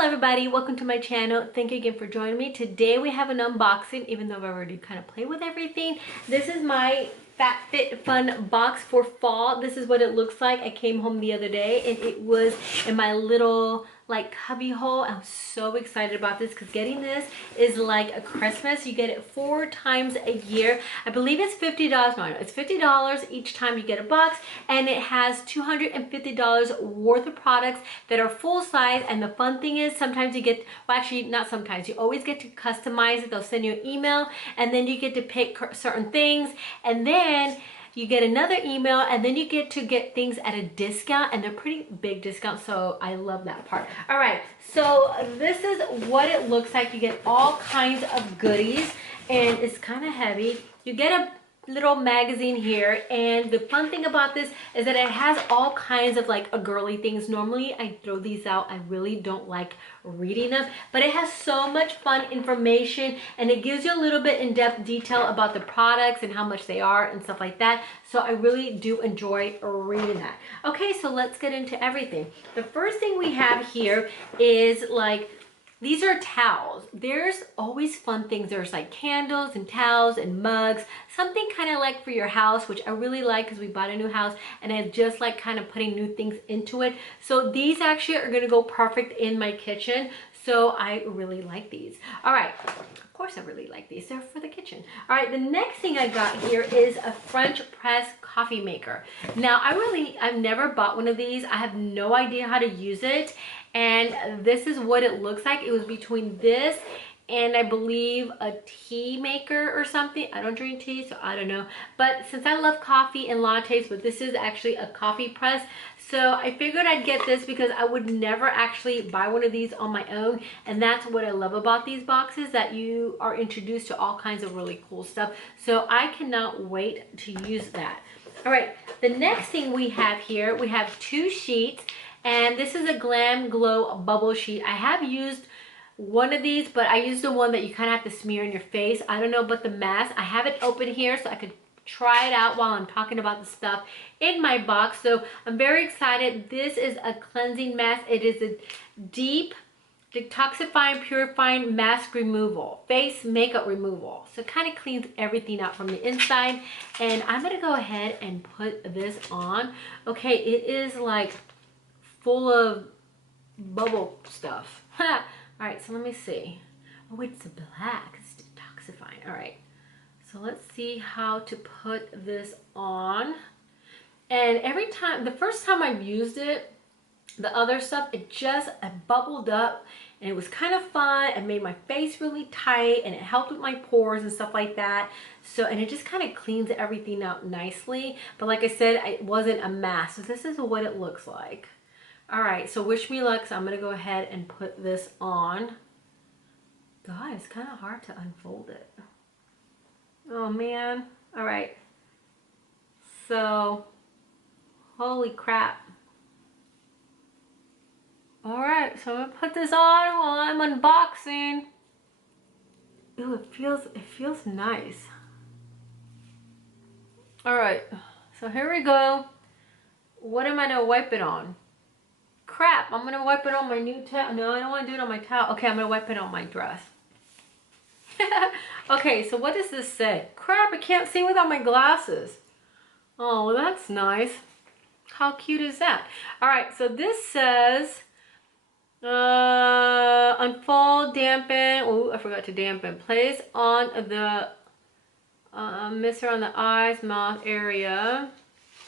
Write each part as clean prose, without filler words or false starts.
Hello everybody, welcome to my channel. Thank you again for joining me. Today we have an unboxing, even though I've already kind of played with everything. This is my Fabfitfun box for fall. This is what it looks like. I came home the other day and it was in my little like cubby hole. I'm so excited about this because getting this is like a Christmas. You get it 4 times a year. I believe it's $50. No, it's $50 each time you get a box, and it has $250 worth of products that are full size. And the fun thing is sometimes you get, well actually not sometimes, you always get to customize it. They'll send you an email and then you get to pick certain things, and then you get another email, and then you get to get things at a discount, and they're pretty big discounts, so I love that part. All right, so this is what it looks like. You get all kinds of goodies, and it's kind of heavy. You get a little magazine here, and the fun thing about this is that it has all kinds of like a girly things. Normally I throw these out. I really don't like reading them, but it has so much fun information, and it gives you a little bit in-depth detail about the products and how much they are and stuff like that. So I really do enjoy reading that. Okay, so let's get into everything. The first thing we have here is like, these are towels. There's always fun things. There's like candles and towels and mugs, something kind of like for your house, which I really like because we bought a new house and I just like kind of putting new things into it. So these actually are going to go perfect in my kitchen. So I really like these. All right. Of course I really like these. They're for the kitchen. All right. The next thing I got here is a French press coffee maker. Now I've never bought one of these. I have no idea how to use it. And this is what it looks like. It was between this and I believe a tea maker or something. I don't drink tea, so I don't know. But since I love coffee and lattes, but this is actually a coffee press. So I figured I'd get this because I would never actually buy one of these on my own. And that's what I love about these boxes, that you are introduced to all kinds of really cool stuff. So I cannot wait to use that. All right, the next thing we have here, we have 2 sheets. And this is a Glam Glow bubble sheet. I have used one of these, but I used the one that you kind of have to smear in your face. I don't know about the mask. I have it open here so I could try it out while I'm talking about the stuff in my box. So I'm very excited. This is a cleansing mask. It is a deep detoxifying, purifying mask removal, face makeup removal. So it kind of cleans everything out from the inside. And I'm going to go ahead and put this on. Okay, it is like full of bubble stuff. All right, so let me see. Oh wait, it's a black. It's detoxifying. All right, so let's see how to put this on. And every time, the first time I've used it, the other stuff, it just bubbled up, and it was kind of fun. It made my face really tight, and it helped with my pores and stuff like that. So, and it just kind of cleans everything out nicely. But like I said, it wasn't a mask. So this is what it looks like. All right, so wish me luck. So I'm gonna go ahead and put this on. God, it's kind of hard to unfold it. Oh man. All right. So, holy crap. All right, so I'm gonna put this on while I'm unboxing. Ooh, it feels nice. All right, so here we go. What am I gonna wipe it on? Crap, I'm gonna wipe it on my new towel. No, I don't want to do it on my towel. Okay, I'm gonna wipe it on my dress. Okay, so what does this say? Crap, I can't see without my glasses. Oh, well, that's nice. How cute is that? All right, so this says unfold, dampen. Oh, I forgot to dampen. Place on the mister on the eyes, mouth area.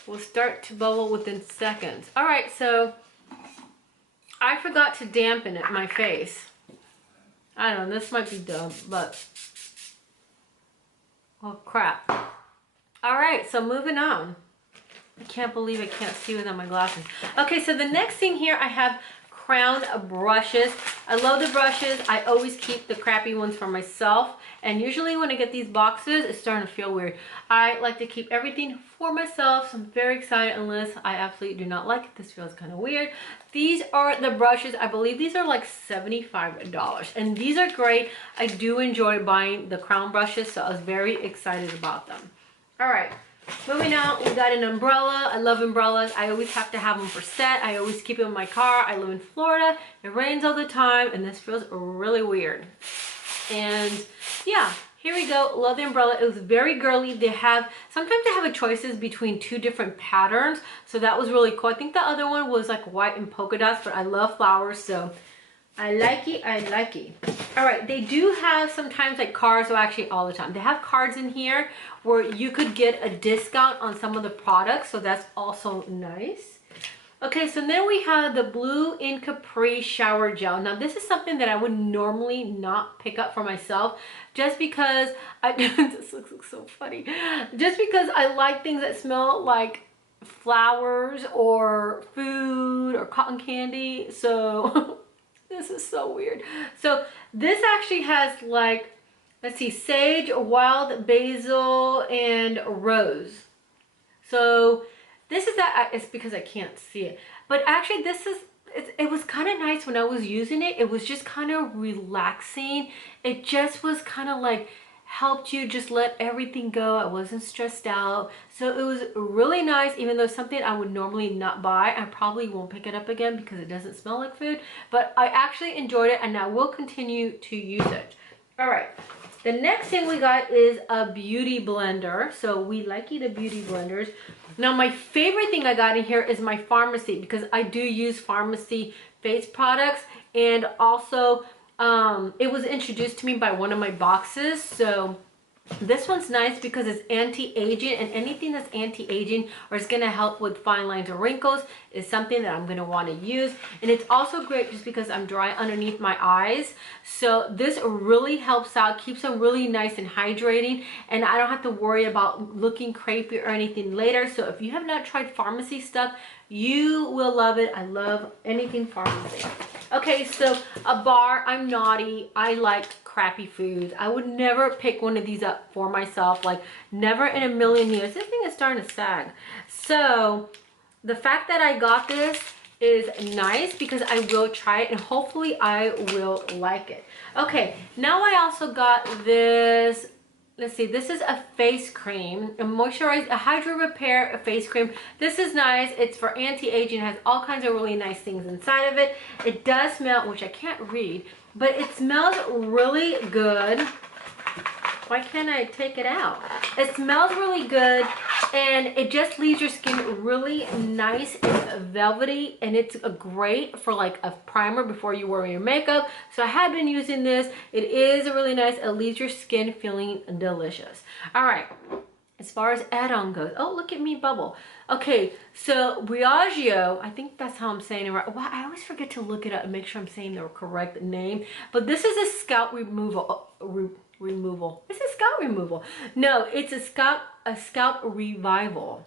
Will start to bubble within seconds. All right, so I forgot to dampen it, my face. I don't know, this might be dumb, but oh crap. All right, so moving on. I can't believe I can't see without my glasses. Okay, so the next thing here, I have crown brushes. I love the brushes. I always keep the crappy ones for myself, and usually when I get these boxes, it's starting to feel weird. I like to keep everything for myself, so I'm very excited, unless I absolutely do not like it. This feels kind of weird. These are the brushes. I believe these are like $75, and these are great. I do enjoy buying the crown brushes, so I was very excited about them. All right, Moving on, we got an umbrella. I love umbrellas. I always have to have them for set. I always keep it in my car. I live in Florida. It rains all the time, and this feels really weird. And yeah, here we go. Love the umbrella. It was very girly. Sometimes they have a choices between two different patterns, so that was really cool. I think the other one was like white and polka dots, but I love flowers, so I like it. I like it. All right, they do have sometimes like cards, well actually all the time. They have cards in here where you could get a discount on some of the products, so that's also nice. Okay, so then we have the Blue in Capri Shower Gel. Now this is something that I would normally not pick up for myself just because this looks so funny. Just because I like things that smell like flowers or food or cotton candy. So this is so weird. So this actually has like, let's see, sage, wild basil, and rose. So this is that, it's because I can't see it. But actually it was kind of nice when I was using it. It was just kind of relaxing. It just was kind of like, helped you just let everything go. I wasn't stressed out. So it was really nice, even though it's something I would normally not buy. I probably won't pick it up again because it doesn't smell like food. But I actually enjoyed it and I will continue to use it. All right. The next thing we got is a beauty blender. So we like the beauty blenders. Now my favorite thing I got in here is my Farmacy, because I do use Farmacy face products, and also it was introduced to me by one of my boxes. So this one's nice because it's anti-aging, and anything that's anti-aging or is going to help with fine lines or wrinkles is something that I'm going to want to use. And it's also great just because I'm dry underneath my eyes. So this really helps out, keeps them really nice and hydrating, and I don't have to worry about looking crepey or anything later. So if you have not tried Farmacy stuff, you will love it. I love anything Farmacy. Okay, so a bar. I'm naughty. I like crappy foods. I would never pick one of these up for myself. Like, never in a million years. This thing is starting to sag. So the fact that I got this is nice because I will try it and hopefully I will like it. Okay, now I also got this. Let's see, this is a face cream, a hydra repair face cream. This is nice. It's for anti-aging. It has all kinds of really nice things inside of it. It does smell, which I can't read, but it smells really good. Why can't I take it out? It smells really good, and it just leaves your skin really nice and velvety, and it's great for like a primer before you wear your makeup. So I have been using this. It is really nice. It leaves your skin feeling delicious. All right, as far as add-on goes, oh, look at me bubble. Okay, so Briogeo, I think that's how I'm saying it right. Well, I always forget to look it up and make sure I'm saying the correct name, but this is a scalp removal. This is scalp removal. No, it's a scalp revival.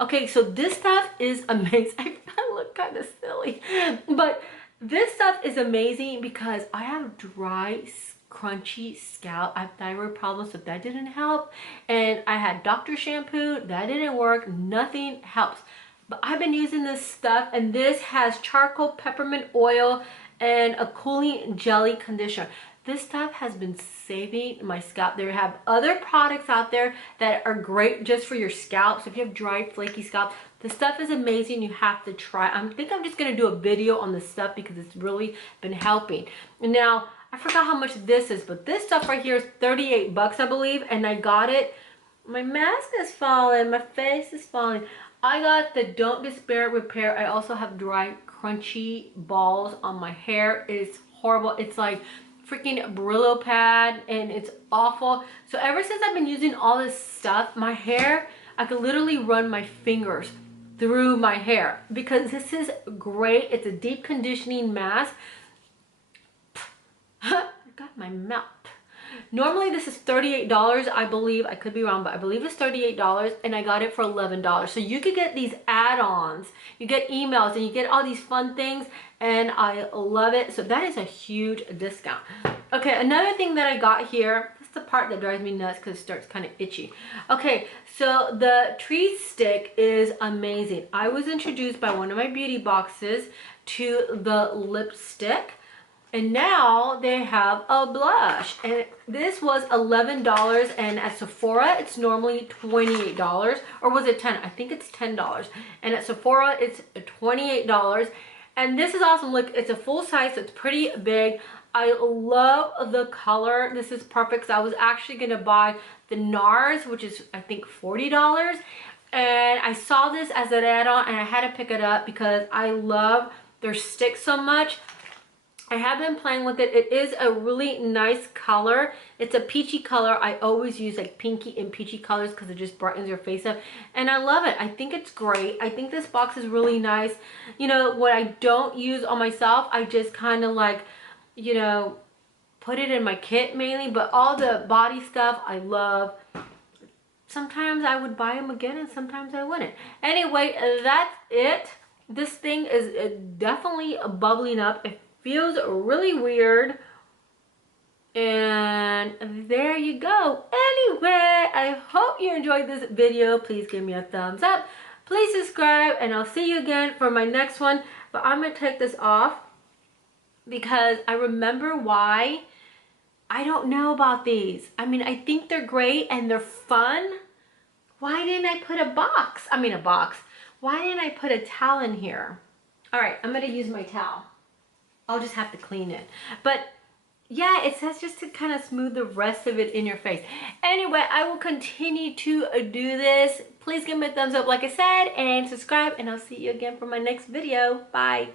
Okay, so this stuff is amazing. I look kind of silly, but this stuff is amazing because I have dry, crunchy scalp. I have thyroid problems, so that didn't help. And I had doctor shampoo, that didn't work. Nothing helps. But I've been using this stuff, and this has charcoal, peppermint oil, and a cooling jelly conditioner. This stuff has been saving my scalp. There have other products out there that are great just for your scalp. So if you have dry, flaky scalp, this stuff is amazing. You have to try. I think I'm just going to do a video on this stuff because it's really been helping. Now, I forgot how much this is, but this stuff right here is 38 bucks, I believe. And I got it. My mask is falling. My face is falling. I got the Don't Despair Repair. I also have dry, crunchy balls on my hair. It's horrible. It's like freaking Brillo pad, and it's awful. So ever since I've been using all this stuff, my hair, I could literally run my fingers through my hair because this is great. It's a deep conditioning mask. I got my mouth. Normally this is $38, I believe. I could be wrong, but I believe it's $38, and I got it for $11. So you could get these add-ons. You get emails and you get all these fun things, and I love it. So that is a huge discount. Okay, another thing that I got here, that's the part that drives me nuts because it starts kind of itchy. Okay, so the Trestique is amazing. I was introduced by one of my beauty boxes to the lipstick. And now they have a blush, and this was $11, and at Sephora it's normally $28, or was it 10? I think it's $10, and at Sephora it's $28. And this is awesome. Look, it's a full size, so it's pretty big. I love the color. This is perfect. I was actually gonna buy the NARS, which is I think $40, and I saw this as an add-on and I had to pick it up because I love their stick so much. I have been playing with it. It is a really nice color. It's a peachy color. I always use like pinky and peachy colors because it just brightens your face up. And I love it. I think it's great. I think this box is really nice. You know, what I don't use on myself, I just kind of like, you know, put it in my kit mainly. But all the body stuff, I love. Sometimes I would buy them again and sometimes I wouldn't. Anyway, that's it. This thing is definitely bubbling up. It feels really weird, and there you go. Anyway, I hope you enjoyed this video. Please give me a thumbs up, please subscribe, and I'll see you again for my next one. But I'm gonna take this off because I remember why. I don't know about these. I mean, I think they're great and they're fun. Why didn't I put a box? Why didn't I put a towel in here? All right, I'm gonna use my towel. I'll just have to clean it. But yeah, it says just to kind of smooth the rest of it in your face. Anyway, I will continue to do this. Please give me a thumbs up like I said, and subscribe, and I'll see you again for my next video. Bye.